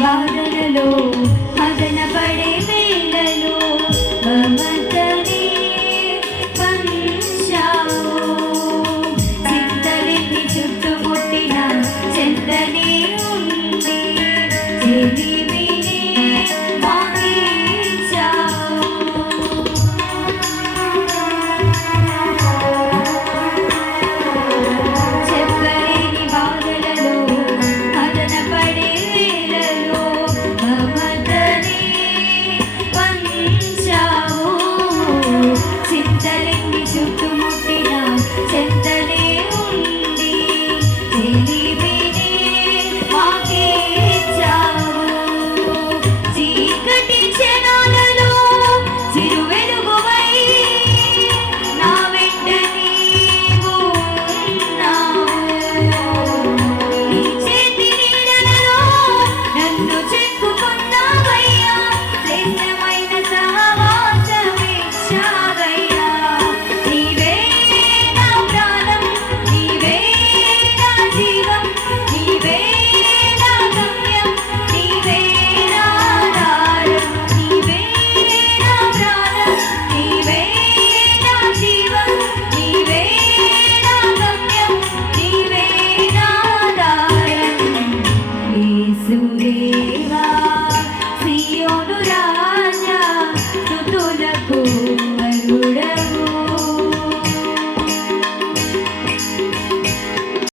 బాధలలో మదన పడే వేళలో మమతనే పంచావు చింతలెన్ని చుట్టుముట్టిన చెంతనే ఉంది చెలిమినే మాగించావు చెప్పలేని బాధలలో మదన పడే వేళలో మమతనే పంచావు చింతలెన్ని చుట్టుముట్టిన చెంతనే ఉంది చెలిమినే మాకిచ్చావు చీకటి క్షణాలలో చిరు వెలుగువై నా వెంట నీవు ఉన్నావు నీ చేతి నీడలలో నన్ను చెక్కుకున్నావయ్యా శ్రేష్టమైన సహవాసమిచ్చావయ్యా నీవే నా ప్రాణం నీవే నా జీవం నీవే నా గమ్యం నీవే నా ఆధారం నీవే నా ప్రాణం నీవే నా జీవం నీవే నా గమ్యం నీవే నా ఆధారం యేసుదేవా